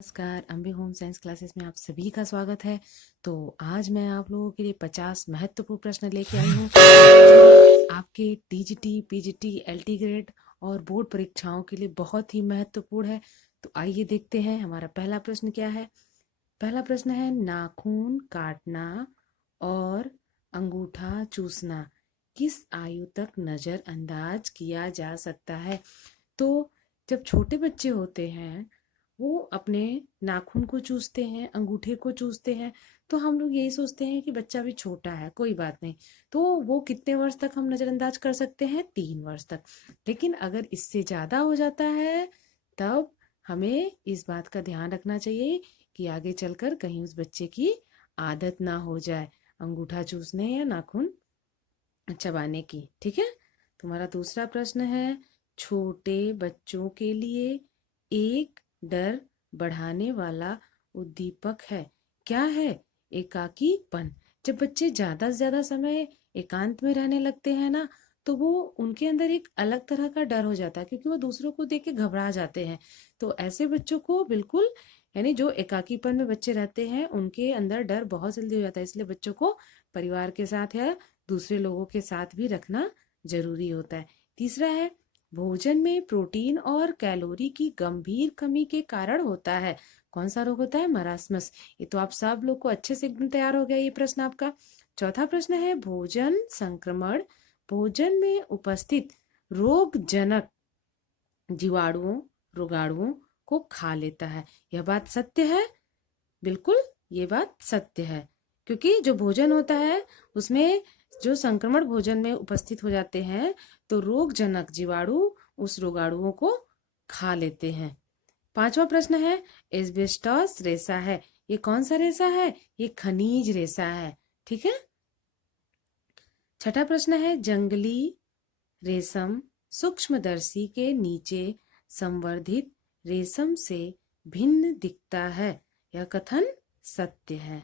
नमस्कार, Ambe home science classes में आप सभी का स्वागत है। तो आज मैं आप लोगों के लिए 50 महत्वपूर्ण प्रश्न लेके आई हूँ जो आपके टीजीटी, पीजीटी, एलटी ग्रेड और बोर्ड परीक्षाओं के लिए बहुत ही महत्वपूर्ण है। तो आइए देखते हैं हमारा पहला प्रश्न क्या है। पहला प्रश्न है, नाखून काटना और अंगूठा चूसना किस आयु तक नजरअंदाज किया जा सकता है। तो जब छोटे बच्चे होते हैं वो अपने नाखून को चूसते हैं, अंगूठे को चूसते हैं, तो हम लोग यही सोचते हैं कि बच्चा भी छोटा है, कोई बात नहीं। तो वो कितने वर्ष तक हम नजरअंदाज कर सकते हैं? 3 वर्ष तक। लेकिन अगर इससे ज्यादा हो जाता है तब हमें इस बात का ध्यान रखना चाहिए कि आगे चलकर कहीं उस बच्चे की आदत ना हो जाए अंगूठा चूसने या नाखून चबाने की। ठीक है। तुम्हारा दूसरा प्रश्न है, छोटे बच्चों के लिए एक डर बढ़ाने वाला उद्दीपक है। क्या है? एकाकीपन। जब बच्चे ज्यादा से ज्यादा समय एकांत में रहने लगते हैं ना, तो वो उनके अंदर एक अलग तरह का डर हो जाता है, क्योंकि वो दूसरों को देख के घबरा जाते हैं। तो ऐसे बच्चों को बिल्कुल, यानी जो एकाकीपन में बच्चे रहते हैं उनके अंदर डर बहुत जल्दी हो जाता है, इसलिए बच्चों को परिवार के साथ या दूसरे लोगों के साथ भी रखना जरूरी होता है। तीसरा है, भोजन में प्रोटीन और कैलोरी की गंभीर कमी के कारण होता है। कौन सा रोग होता है? मरासमस। ये तो आप सब लोग को अच्छे से एकदम तैयार हो गया ये प्रश्न आपका। चौथा प्रश्न है, भोजन संक्रमण भोजन में उपस्थित रोगजनक जीवाणुओं रोगाणुओं को खा लेता है। यह बात सत्य है? बिल्कुल, ये बात सत्य है, क्योंकि जो भोजन होता है उसमें जो संक्रमण भोजन में उपस्थित हो जाते हैं तो रोगजनक जीवाणु उस रोगाणुओं को खा लेते हैं। पांचवा प्रश्न है, एस्बेस्टॉस रेशा है। ये कौन सा रेशा है? ये खनिज रेशा है। ठीक है। छठा प्रश्न है, जंगली रेशम सूक्ष्मदर्शी के नीचे संवर्धित रेशम से भिन्न दिखता है। यह कथन सत्य है।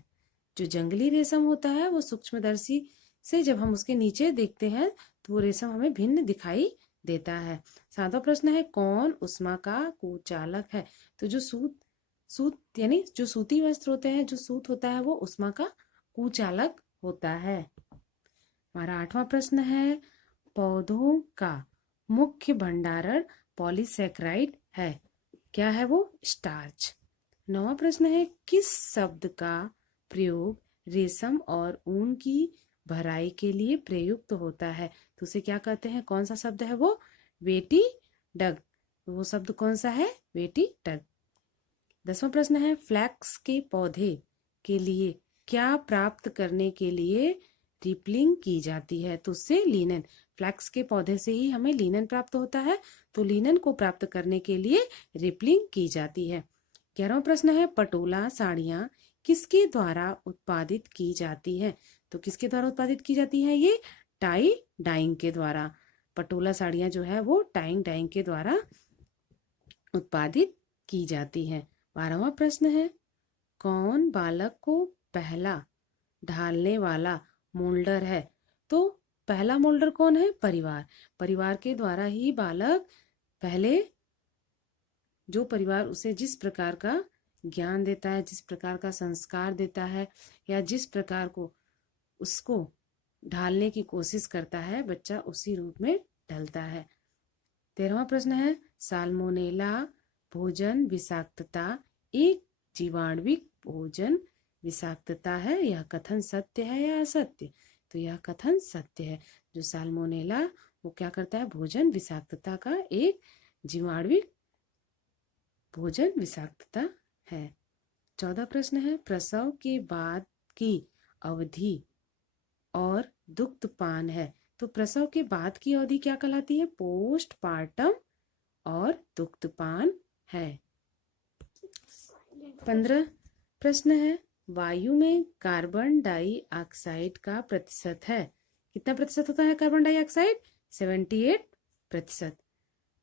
जो जंगली रेशम होता है वो सूक्ष्मदर्शी से जब हम उसके नीचे देखते हैं तो वो रेशम हमें भिन्न दिखाई देता है। सातवां प्रश्न है, कौन उष्मा का कुचालक है? तो जो सूत सूत यानी जो सूती वस्त्र होते हैं, जो सूत होता है वो उष्मा का कुचालक होता है। हमारा आठवां प्रश्न है, पौधों का मुख्य भंडारण पॉलीसेक्राइड है। क्या है वो? स्टार्च। नौवां प्रश्न है, किस शब्द का प्रयोग रेशम और ऊन की भराई के लिए प्रयुक्त होता है? तो उसे क्या कहते हैं? कौन सा शब्द है वो? वेटी डग। वो शब्द कौन सा है? वेटी डग। 10वां प्रश्न है, फ्लैक्स के पौधे के लिए क्या प्राप्त करने के लिए रिपलिंग की जाती है? तो उससे लिनन, फ्लैक्स के पौधे से ही हमें लिनन प्राप्त होता है, तो लिनन को प्राप्त करने के लिए रिपलिंग की जाती है। 11वां प्रश्न है, पटोला साड़ियां किसके द्वारा उत्पादित की जाती है? तो किसके द्वारा उत्पादित की जाती है? ये टाई डाइंग के द्वारा। पटोला साड़ियां जो है वो टाई डाइंग के द्वारा उत्पादित की जाती है। 12वां प्रश्न है, कौन बालक को पहला ढालने वाला मोल्डर है? तो पहला मोल्डर कौन है? परिवार। परिवार के द्वारा ही बालक पहले, जो परिवार उसे जिस प्रकार का ज्ञान देता है, जिस प्रकार का संस्कार देता है, या जिस प्रकार को उसको ढालने की कोशिश करता है, बच्चा उसी रूप में ढलता है। 13वां प्रश्न है, साल्मोनेला भोजन विषाक्तता एक जीवाणुविक भोजन विषाक्तता है। यह कथन सत्य है या असत्य? तो यह कथन सत्य है। जो साल्मोनेला वो क्या करता है? भोजन विषाक्तता का एक जीवाणुविक भोजन विषाक्तता है। 14 प्रश्न है, प्रसव के बाद की अवधि और दुग्धपान है। तो प्रसव के बाद की अवधि क्या कहलाती है? पोस्टपार्टम और दुग्धपान है। 15 प्रश्न है, वायु में कार्बन डाइऑक्साइड का प्रतिशत है। कितना प्रतिशत होता है कार्बन डाइऑक्साइड? 78%।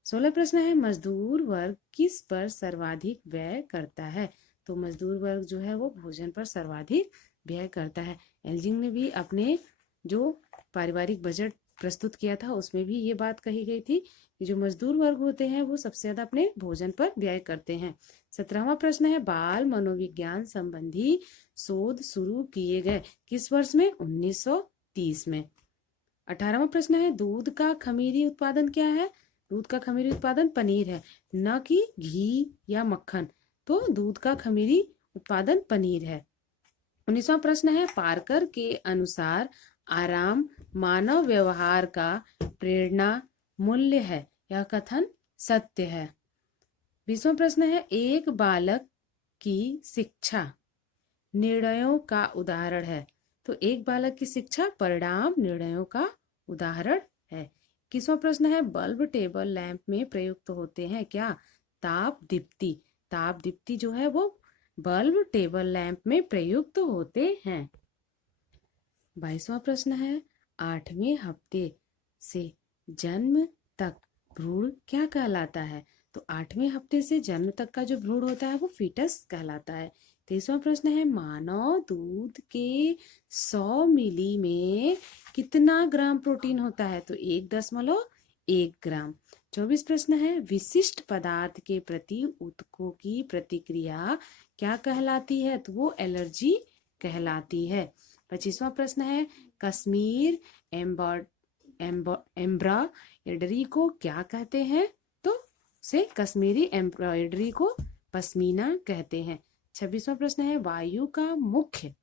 16 प्रश्न है, मजदूर वर्ग किस पर सर्वाधिक व्यय करता है? तो मजदूर वर्ग जो है वो भोजन पर सर्वाधिक व्यय करता है। एल्जिंग ने भी अपने जो पारिवारिक बजट प्रस्तुत किया था उसमें भी ये बात कही गई थी ये जो मजदूर वर्ग होते हैं वो सबसे ज्यादा अपने भोजन पर व्यय करते हैं। 17वां प्रश्न है बाल मनोविज्ञान संबंधी शोध शुरू किए गए किस वर्ष में? 1930 में। 18वां प्रश्न है दूध का खमीरी उत्पादन क्या है? दूध का खमीरी उत्पादन पनीर है, न कि घी या मक्खन। तो दूध का खमीरी उत्पादन पनीर है। 19वां प्रश्न है पारकर के अनुसार आराम मानव व्यवहार का प्रेरणा मूल्य है, यह कथन सत्य है। 20वां प्रश्न है एक बालक की शिक्षा निर्णयों का उदाहरण है। तो एक बालक की शिक्षा परिणाम निर्णयों का उदाहरण है। 21वां प्रश्न है बल्ब टेबल लैंप में प्रयुक्त होते हैं क्या? ताप दीप्ति। ताप दीप्ति जो है वो बल्ब टेबल लैंप में प्रयुक्त होते हैं। 22वां प्रश्न है 8वें हफ्ते से जन्म तक भ्रूण क्या कहलाता है? तो 8वें हफ्ते से जन्म तक का जो भ्रूण होता है वो फीटस कहलाता है। 23वां प्रश्न है मानव दूध के 100 मिली में कितना ग्राम प्रोटीन होता है? तो 1.1 ग्राम। 24 प्रश्न है विशिष्ट पदार्थ के प्रति ऊतकों की प्रतिक्रिया क्या कहलाती है? तो वो एलर्जी कहलाती है। 25वां प्रश्न है कश्मीर एम्ब्रॉयडरी को क्या कहते हैं? तो उसे कश्मीरी एम्ब्रॉयडरी को पश्मीना कहते हैं। 26वां प्रश्न है वायु का मुख्य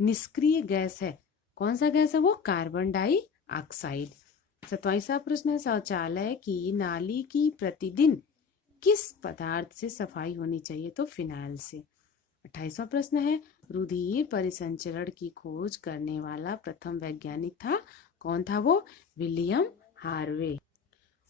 निष्क्रिय गैस है, कौन सा गैस है वो? Carbon dioxide. 27वां प्रश्न है शौचालय की नाली की प्रतिदिन किस पदार्थ से सफाई होनी चाहिए? तो फिनाइल से। 28वां प्रश्न है रुधिर परिसंचरण की खोज करने वाला प्रथम वैज्ञानिक था, कौन था वो? William Harvey.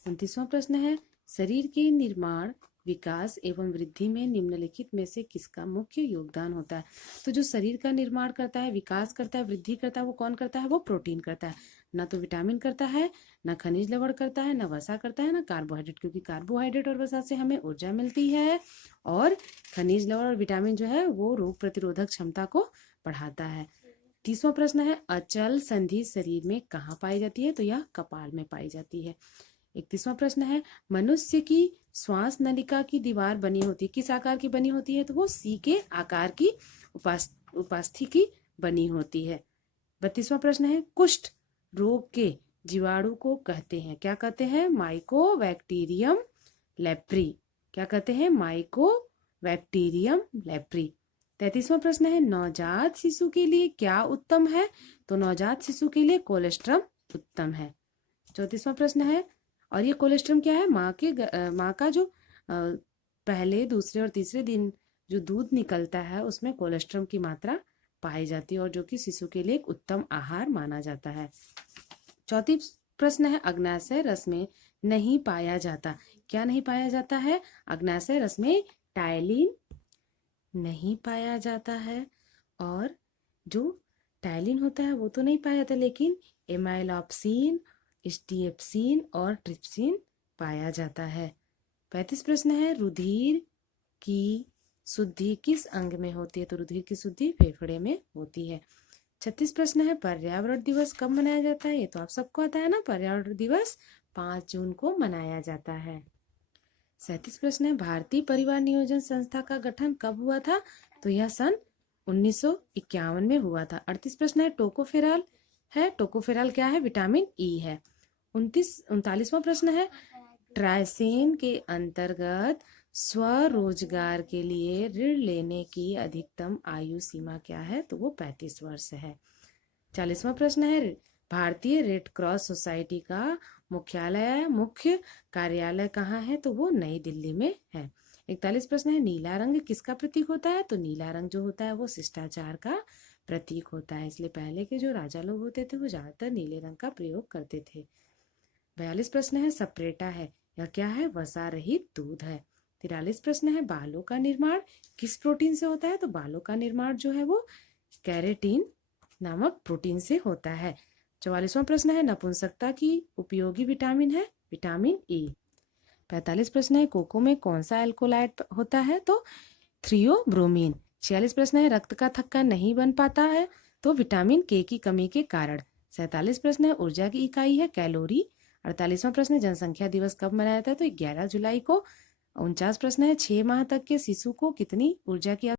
29वां प्रश्न है शरीर के निर्माण विकास एवं वृद्धि में निम्नलिखित में से किसका मुख्य योगदान होता है? तो जो शरीर का निर्माण करता है, विकास करता है, वृद्धि करता है वो कौन करता है? वो प्रोटीन करता है। न तो विटामिन करता है, न खनिज लवण करता है, न वसा करता है, न कार्बोहाइड्रेट, क्योंकि कार्बोहाइड्रेट और वसा से हमें ऊर्जा मिलती है और खनिज लवण और विटामिन जो है वो रोग प्रतिरोधक क्षमता को बढ़ाता है। 30वां प्रश्न है अचल संधि शरीर में कहाँ पाई जाती है? तो यह कपाल में पाई जाती है। 31वां प्रश्न है मनुष्य की श्वास नलिका की दीवार बनी होती है, किस आकार की बनी होती है? तो वो सी के आकार की उपास्थि की बनी होती है। 32वां प्रश्न है कुष्ठ रोग के जीवाणु को कहते हैं, क्या कहते हैं? Mycobacterium leprae. क्या कहते हैं? Mycobacterium leprae. 33वां प्रश्न है नवजात शिशु के लिए क्या उत्तम है? तो नवजात शिशु के लिए कोलेस्ट्रम उत्तम है। 34वां प्रश्न है और ये कोलेस्ट्रम क्या है? माँ का जो पहले दूसरे और तीसरे दिन जो दूध निकलता है उसमें कोलेस्ट्रम की मात्रा पाई जाती है और जो कि शिशु के लिए एक उत्तम आहार माना जाता है। 34 प्रश्न है अग्नाशय रस में नहीं पाया जाता, क्या नहीं पाया जाता है? अग्नाशय रस में टायलिन नहीं पाया जाता है और जो टायलिन होता है वो तो नहीं पाया जाता, लेकिन एमाइलॉप्सिन, स्टीएप्सिन और ट्रिप्सिन पाया जाता है। 35 प्रश्न है रुधिर की शुद्धि किस अंग में होती है? तो रुधिर की शुद्धि फेफड़े में होती है। 36 प्रश्न है पर्यावरण दिवस कब मनाया जाता है? ये तो आप सबको आता है ना, पर्यावरण दिवस 5 जून को मनाया जाता है। 37 प्रश्न है भारतीय परिवार नियोजन संस्था का गठन कब हुआ था? तो यह सन 1951 में हुआ था। 38 प्रश्न है टोकोफेरॉल है, टोकोफेरॉल क्या है? विटामिन ई है। 39वां प्रश्न है ट्राइसेन के अंतर्गत स्वरोजगार के लिए ऋण लेने की अधिकतम आयु सीमा क्या है? तो वो 35 वर्ष है। 40वां प्रश्न है भारतीय रेड क्रॉस सोसाइटी का मुख्य कार्यालय कहाँ है? तो वो नई दिल्ली में है। 41 प्रश्न है नीला रंग किसका प्रतीक होता है? तो नीला रंग जो होता है वो शिष्टाचार का प्रतीक होता है, इसलिए पहले के जो राजा लोग होते थे वो ज्यादातर नीले रंग का प्रयोग करते थे। 42 प्रश्न है सप्रेटा है, यह क्या है? वसा रहित दूध है। 43 प्रश्न है बालों का निर्माण किस प्रोटीन से होता है? तो बालों का निर्माण जो है वो कैरेटीन नामक प्रोटीन से होता है। 44वां प्रश्न है नपुंसकता की उपयोगी विटामिन है? Vitamin E. 45 प्रश्न है कोको में कौन सा एल्कोलाइट होता है? तो थ्रियोब्रोमीन। 46 प्रश्न है रक्त का थक्का नहीं बन पाता है? तो विटामिन के की कमी के कारण। 47 प्रश्न है ऊर्जा की इकाई है कैलोरी। 48वां प्रश्न है, जनसंख्या दिवस कब मनाया जाता है? तो 11 जुलाई को। 49 प्रश्न है, 6 माह तक के शिशु को कितनी ऊर्जा की